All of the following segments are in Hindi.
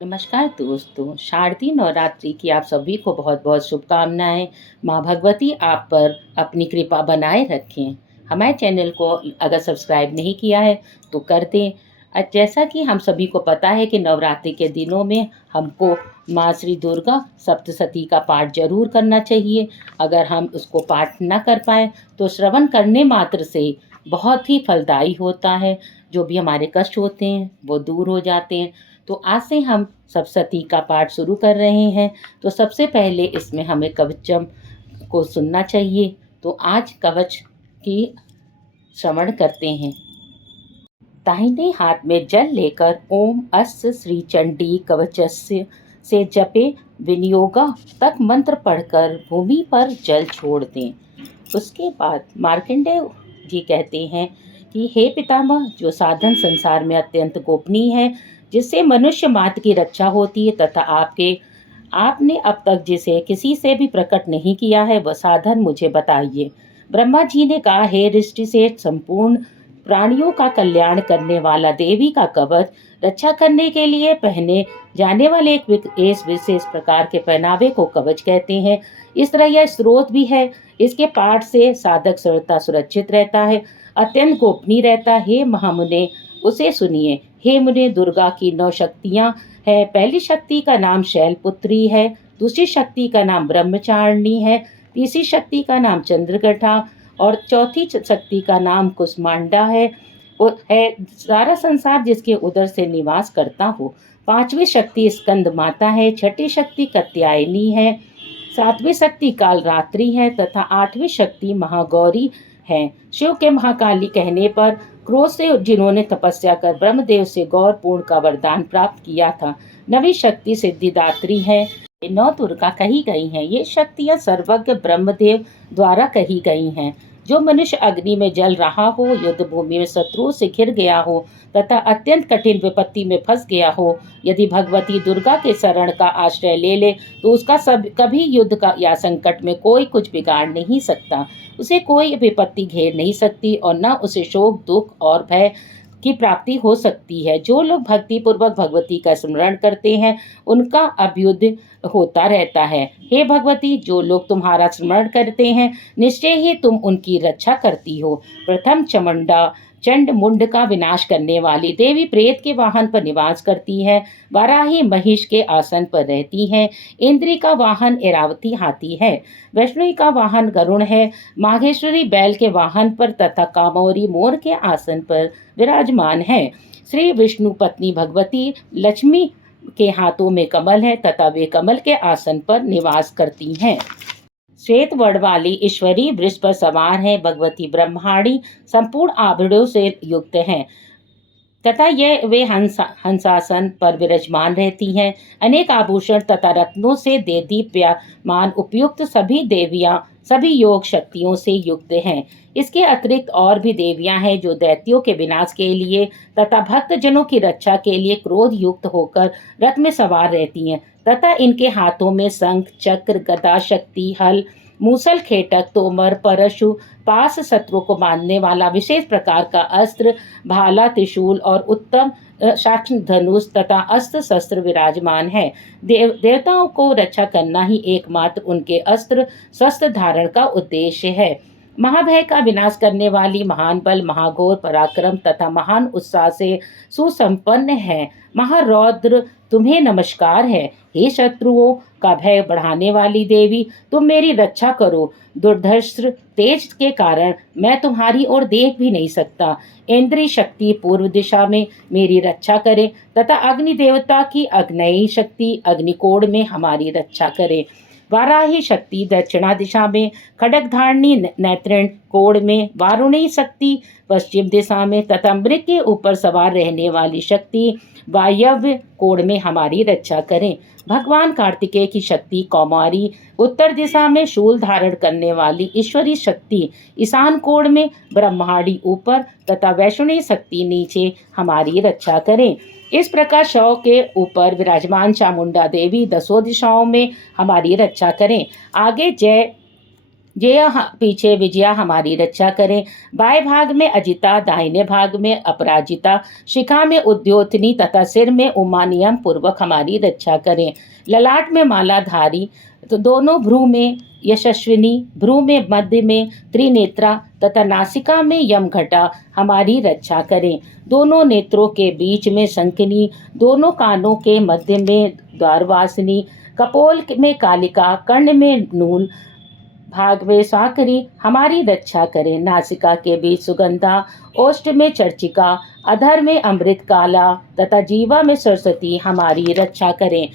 नमस्कार दोस्तों, शारदीय नवरात्रि की आप सभी को बहुत-बहुत शुभकामनाएँ। माँ भगवती आप पर अपनी कृपा बनाए रखें। हमारे चैनल को अगर सब्सक्राइब नहीं किया है तो कर दें। जैसा कि हम सभी को पता है कि नवरात्रि के दिनों में हमको माँ श्री दुर्गा सप्तशती का पाठ ज़रूर करना चाहिए। अगर हम उसको पाठ ना कर पाएँ तो श्रवण करने मात्र से बहुत ही फलदायी होता है। जो भी हमारे कष्ट होते हैं वो दूर हो जाते हैं। तो आज से हम सप्तशती का पाठ शुरू कर रहे हैं। तो सबसे पहले इसमें हमें कवचम को सुनना चाहिए। तो आज कवच की श्रवण करते हैं। दाहिने हाथ में जल लेकर ओम अस्य श्री चंडी कवचस्य से जपे विनियोगा तक मंत्र पढ़कर भूमि पर जल छोड़ दें। उसके बाद मार्कंडेय जी कहते हैं कि हे पितामह, जो साधन संसार में अत्यंत गोपनीय है, जिससे मनुष्य मात्र की रक्षा होती है तथा आपने अब तक जिसे किसी से भी प्रकट नहीं किया है, वह साधन मुझे बताइए। ब्रह्मा जी ने कहा, हे ऋषि से संपूर्ण प्राणियों का कल्याण करने वाला देवी का कवच रक्षा करने के लिए पहने जाने वाले एक विशेष प्रकार के पहनावे को कवच कहते हैं। इस तरह यह स्रोत भी है। इसके पाठ से साधक सर्वथा सुरक्षित रहता है, अत्यंत गोपनीय रहता है। हे महामुने, उसे सुनिए। हे मुने, दुर्गा की 9 शक्तियाँ है। पहली शक्ति का नाम शैलपुत्री है, दूसरी शक्ति का नाम ब्रह्मचारिणी है, तीसरी शक्ति का नाम चंद्रघटा और चौथी शक्ति का नाम कुष्मांडा है। वो है सारा संसार जिसके उदर से निवास करता हो। पांचवी शक्ति स्कंद माता है, छठी शक्ति कात्यायनी है, सातवीं शक्ति कालरात्रि है तथा आठवीं शक्ति महागौरी है। शिव के महाकाली कहने पर क्रोध से जिन्होंने तपस्या कर ब्रह्मदेव से गौर पूर्ण का वरदान प्राप्त किया था। नवी शक्ति सिद्धिदात्री है। ये 9 दुर्गा कही गई हैं। ये शक्तियाँ सर्वज्ञ ब्रह्मदेव द्वारा कही गई हैं। जो मनुष्य अग्नि में जल रहा हो, युद्ध भूमि में शत्रुओं से घिर गया हो तथा अत्यंत कठिन विपत्ति में फंस गया हो, यदि भगवती दुर्गा के शरण का आश्रय ले ले तो उसका कभी युद्ध का या संकट में कोई कुछ बिगाड़ नहीं सकता। उसे कोई विपत्ति घेर नहीं सकती और न उसे शोक, दुख और भय की प्राप्ति हो सकती है। जो लोग भक्ति पूर्वक भगवती का स्मरण करते हैं, उनका अभ्युदय होता रहता है। हे भगवती, जो लोग तुम्हारा स्मरण करते हैं, निश्चय ही तुम उनकी रक्षा करती हो। प्रथम चमुंडा चंड मुंड का विनाश करने वाली देवी प्रेत के वाहन पर निवास करती है। वाराही महिष के आसन पर रहती है। इंद्री का वाहन ऐरावती हाथी है। वैष्णवी का वाहन गरुण है। माघेश्वरी बैल के वाहन पर तथा कामोरी मोर के आसन पर विराजमान है। श्री विष्णु पत्नी भगवती लक्ष्मी के हाथों में कमल है तथा वे कमल के आसन पर निवास करती हैं। श्वेत वर्ण वाली ईश्वरी वृष पर सवार है। भगवती ब्रह्माणी संपूर्ण आभरणों से युक्त हैं तथा यह वे हंसासन पर विराजमान रहती हैं। अनेक आभूषण तथा रत्नों से दीप्यमान उपयुक्त सभी देवियां सभी योग शक्तियों से युक्त हैं। इसके अतिरिक्त और भी देवियां हैं जो दैत्यों के विनाश के लिए तथा भक्तजनों की रक्षा के लिए क्रोध युक्त होकर रथ में सवार रहती हैं तथा इनके हाथों में शंख, चक्र, गदा, शक्ति, हल, मूसल, खेटक, तोमर, परशु, पास, शत्रु को बांधने वाला विशेष प्रकार का अस्त्र, भाला, त्रिशूल और उत्तम शाक्ष धनुष तथा अस्त्र शस्त्र विराजमान है। देवताओं को रक्षा करना ही एकमात्र उनके अस्त्र शस्त्र धारण का उद्देश्य है। महाभय का विनाश करने वाली महान बल, महाघोर पराक्रम तथा महान उत्साह से सुसंपन्न है। महारौद्र, तुम्हें नमस्कार है। हे शत्रुओं का भय बढ़ाने वाली देवी, तुम मेरी रक्षा करो। दुर्धर्ष तेज के कारण मैं तुम्हारी ओर देख भी नहीं सकता। इंद्रिय शक्ति पूर्व दिशा में मेरी रक्षा करे तथा अग्नि देवता की अग्नेयी शक्ति अग्निकोण में हमारी रक्षा करे। वाराही शक्ति दक्षिणा दिशा में, खड्ग धारणी नेत्रण कोण में, वारुणी शक्ति पश्चिम दिशा में तथा मृग के ऊपर सवार रहने वाली शक्ति वायव्य कोण में हमारी रक्षा करें। भगवान कार्तिकेय की शक्ति कौमारी उत्तर दिशा में, शूल धारण करने वाली ईश्वरी शक्ति ईशान कोण में, ब्रह्माणी ऊपर तथा वैष्णवी शक्ति नीचे हमारी रक्षा करें। इस प्रकार शव के ऊपर विराजमान चामुंडा देवी 10 दिशाओं में हमारी रक्षा करें। आगे जय पीछे विजया हमारी रक्षा करें। बाएं भाग में अजिता, दाहिने भाग में अपराजिता, शिखा में उद्योतनी तथा सिर में उमा नियम पूर्वक हमारी रक्षा करें। ललाट में मालाधारी, तो दोनों भ्रू में यशस्विनी, भ्रू में मध्य में त्रिनेत्रा तथा नासिका में यमघटा हमारी रक्षा करें। दोनों नेत्रों के बीच में शंखिनी, दोनों कानों के मध्य में द्वारवासिनी, कपोल में कालिका, कर्ण में नूल, भाग में साकरी हमारी रक्षा करें। नासिका के बीच सुगंधा, ओष्ठ में चर्चिका, अधर में अमृत काला तथा जीवा में सरस्वती हमारी रक्षा करें।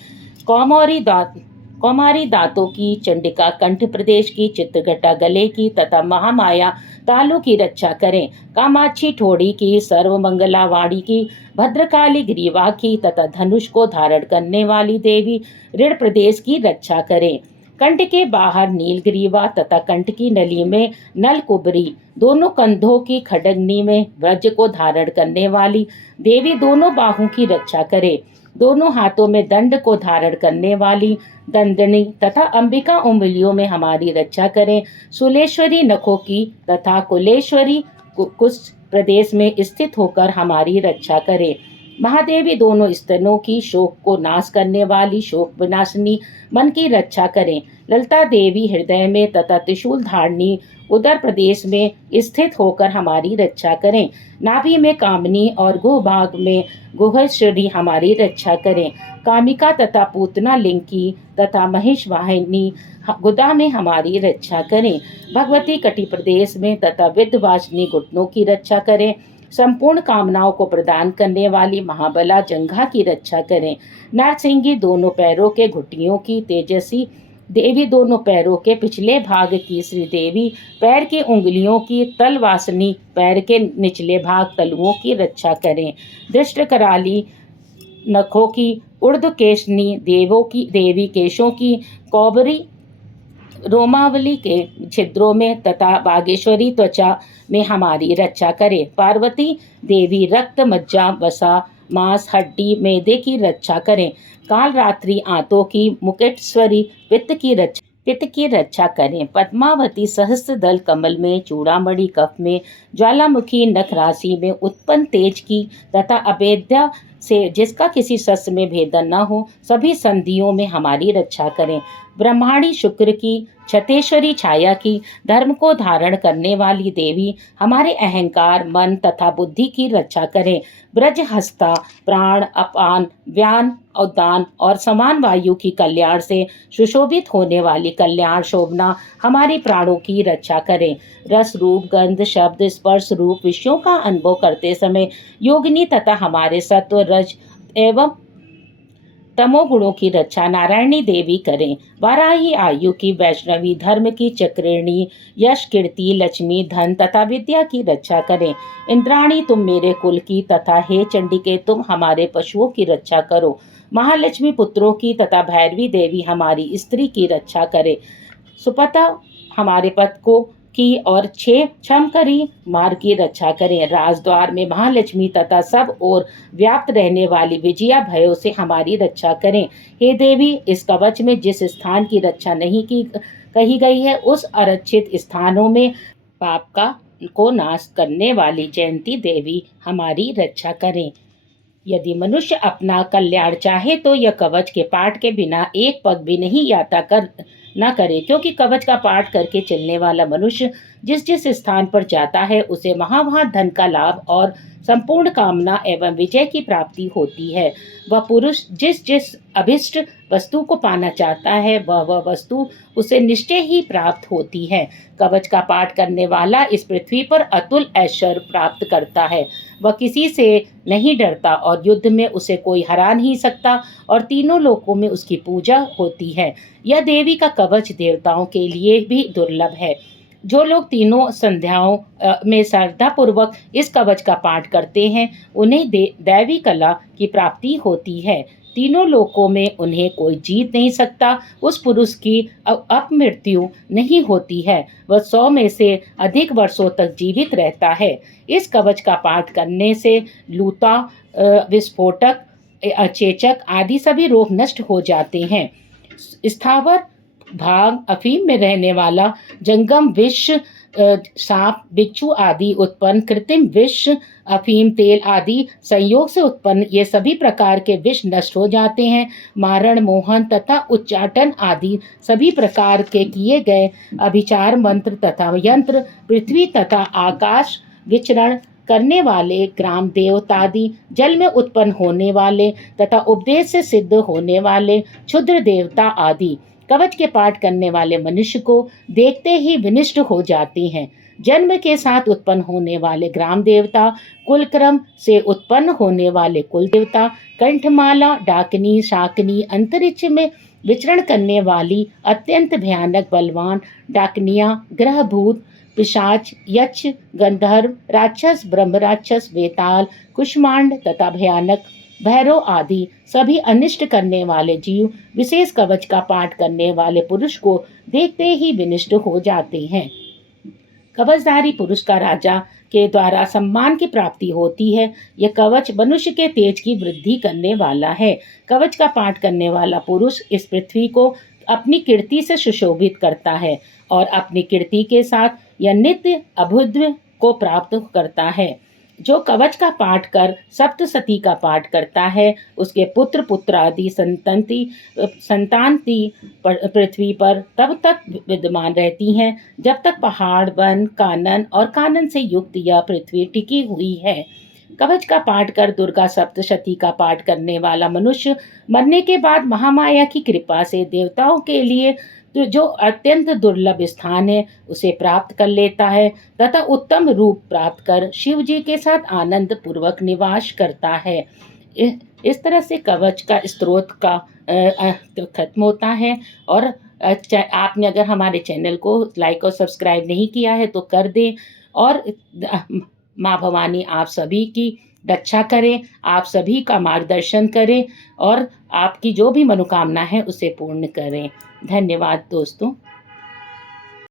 कौमारी दांतों की चंडिका, कंठ प्रदेश की चित्रघटा, गले की तथा महामाया तालु की रक्षा करें। कामाक्षी ठोड़ी की, सर्वमंगला वाणी की, भद्रकाली ग्रीवा की तथा धनुष को धारण करने वाली देवी ऋण प्रदेश की रक्षा करें। कंठ के बाहर नीलग्रीवा तथा कंठ की नली में नलकुबरी, दोनों कंधों की खडगनी में वज्र को धारण करने वाली देवी दोनों बाहों की रक्षा करे। दोनों हाथों में दंड को धारण करने वाली दंडनी तथा अंबिका उंगलियों में हमारी रक्षा करें। सुलेश्वरी नखों की तथा कुलेश्वरी कुश प्रदेश में स्थित होकर हमारी रक्षा करे। महादेवी दोनों स्तनों की शोक को नाश करने वाली शोक विनाशिनी मन की रक्षा करें। ललिता देवी हृदय में तथा त्रिशूल धारणी उदर प्रदेश में स्थित होकर हमारी रक्षा करें। नाभि में कामनी और गुहभाग में गुहेश्वरी हमारी रक्षा करें। कामिका तथा पूतना लिंग की तथा महिष वाहिनी गुदा में हमारी रक्षा करें। भगवती कटि प्रदेश में तथा विद्धवासिनी घुटनों की रक्षा करें। संपूर्ण कामनाओं को प्रदान करने वाली महाबला जंघा की रक्षा करें। नरसिंगी दोनों पैरों के घुटियों की तेजस्वी देवी, दोनों पैरों के पिछले भाग की श्रीदेवी, पैर के उंगलियों की तलवासनी, पैर के निचले भाग तलुओं की रक्षा करें। दृष्ट कराली नखों की, ऊर्ध्वकेशनी देवी केशों की, कौबरी रोमावली के छिद्रों में तथा बागेश्वरी त्वचा में हमारी रक्षा करे। पार्वती देवी रक्त, मज्जा, वसा, मांस, हड्डी, मैदे की रक्षा करें। काल रात्रि आंतों की, मुकेटेश्वरी पित्त की रक्षा करें। पद्मावती सहस्त्र दल कमल में, चूड़ामणि कफ में, ज्वालामुखी नख राशि में उत्पन्न तेज की तथा अभेद्या से जिसका किसी शस्त्र में भेदन न हो, सभी संधियों में हमारी रक्षा करें। ब्रह्माणी शुक्र की, छतेश्वरी छाया की, धर्म को धारण करने वाली देवी हमारे अहंकार, मन तथा बुद्धि की रक्षा करें। ब्रज हस्ता, प्राण, अपान, व्यान, उदान और समान वायु की कल्याण से सुशोभित होने वाली कल्याण शोभना हमारी प्राणों की रक्षा करें। रस, रूप, गंध, शब्द, स्पर्श रूप विषयों का अनुभव करते समय योगिनी तथा हमारे सत्व, रज एवं तमोगुणों की रक्षा नारायणी देवी करें। वाराही आयु की, वैष्णवी धर्म की, चक्रिणी यश, कीर्ति, लक्ष्मी, धन तथा विद्या की रक्षा करें। इंद्राणी तुम मेरे कुल की तथा हे चंडिके तुम हमारे पशुओं की रक्षा करो। महालक्ष्मी पुत्रों की तथा भैरवी देवी हमारी स्त्री की रक्षा करे। सुपता हमारे पद को की और क्षमकरी मार्ग की रक्षा करें। राजद्वार में महालक्ष्मी तथा सब और व्याप्त रहने वाली विजया भयों से हमारी रक्षा करें। हे देवी, इस कवच में जिस स्थान की रक्षा नहीं की कही गई है, उस आरक्षित स्थानों में पाप को नाश करने वाली जयंती देवी हमारी रक्षा करें। यदि मनुष्य अपना कल्याण चाहे तो यह कवच के पाठ के बिना एक पग भी नहीं यात्रा न करे, क्योंकि कवच का पाठ करके चलने वाला मनुष्य जिस जिस स्थान पर जाता है उसे वहाँ धन का लाभ और संपूर्ण कामना एवं विजय की प्राप्ति होती है। वह पुरुष जिस जिस अभिष्ट वस्तु को पाना चाहता है वह वस्तु उसे निश्चय ही प्राप्त होती है। कवच का पाठ करने वाला इस पृथ्वी पर अतुल ऐश्वर्य प्राप्त करता है। वह किसी से नहीं डरता और युद्ध में उसे कोई हरा नहीं सकता और तीनों लोकों में उसकी पूजा होती है। यह देवी का कवच देवताओं के लिए भी दुर्लभ है। जो लोग तीनों संध्याओं में श्रद्धापूर्वक इस कवच का पाठ करते हैं उन्हें दैवी कला की प्राप्ति होती है। तीनों लोकों में उन्हें कोई जीत नहीं सकता। उस पुरुष की अपमृत्यु नहीं होती है, वह 100 में से अधिक वर्षों तक जीवित रहता है। इस कवच का पाठ करने से लूता, विस्फोटक, चेचक आदि सभी रोग नष्ट हो जाते हैं। स्थावर भांग, अफीम में रहने वाला जंगम विष, सांप, बिच्छू आदि उत्पन्न कृत्रिम विष, अफीम तेल आदि संयोग से उत्पन्न ये सभी प्रकार के विष नष्ट हो जाते हैं। मारण, मोहन तथा उच्चाटन आदि सभी प्रकार के किए गए अभिचार मंत्र तथा यंत्र, पृथ्वी तथा आकाश विचरण करने वाले ग्राम देवतादि, जल में उत्पन्न होने वाले तथा उपदेश से सिद्ध होने वाले क्षुद्र देवता आदि कवच के पाठ करने वाले मनुष्य को देखते ही विनिष्ट हो जाते हैं। जन्म के साथ उत्पन्न होने वाले ग्राम देवता, कुलक्रम से उत्पन्न होने वाले कुल देवता, कंठमाला, डाकिनी, शाकिनी, अंतरिक्ष में विचरण करने वाली अत्यंत भयानक बलवान डाकनियां, ग्रहभूत, पिशाच, यक्ष, गंधर्व, राक्षस, ब्रह्म राक्षस, वेताल, कुष्मांड तथा भयानक भैरव आदि सभी अनिष्ट करने वाले जीव विशेष कवच का पाठ करने वाले पुरुष को देखते ही विनिष्ट हो जाते हैं। कवचधारी पुरुष का राजा के द्वारा सम्मान की प्राप्ति होती है। यह कवच मनुष्य के तेज की वृद्धि करने वाला है। कवच का पाठ करने वाला पुरुष इस पृथ्वी को अपनी कीर्ति से सुशोभित करता है और अपनी कीर्ति के साथ यह नित्य अभुद्र को प्राप्त करता है। जो कवच का पाठ कर सप्तसती का पाठ करता है, उसके पुत्र पुत्रादि संतानती पृथ्वी पर तब तक विद्यमान रहती हैं जब तक पहाड़, वन, कानन और कानन से युक्त यह पृथ्वी टिकी हुई है। कवच का पाठ कर दुर्गा सप्तशती का पाठ करने वाला मनुष्य मरने के बाद महामाया की कृपा से देवताओं के लिए जो अत्यंत दुर्लभ स्थान है उसे प्राप्त कर लेता है तथा उत्तम रूप प्राप्त कर शिव जी के साथ आनंद पूर्वक निवास करता है। इस तरह से कवच का स्त्रोत का खत्म होता है। और आपने अगर हमारे चैनल को लाइक और सब्सक्राइब नहीं किया है तो कर दें। और माँ भवानी आप सभी की रक्षा करें, आप सभी का मार्गदर्शन करें और आपकी जो भी मनोकामना है उसे पूर्ण करें। धन्यवाद दोस्तों।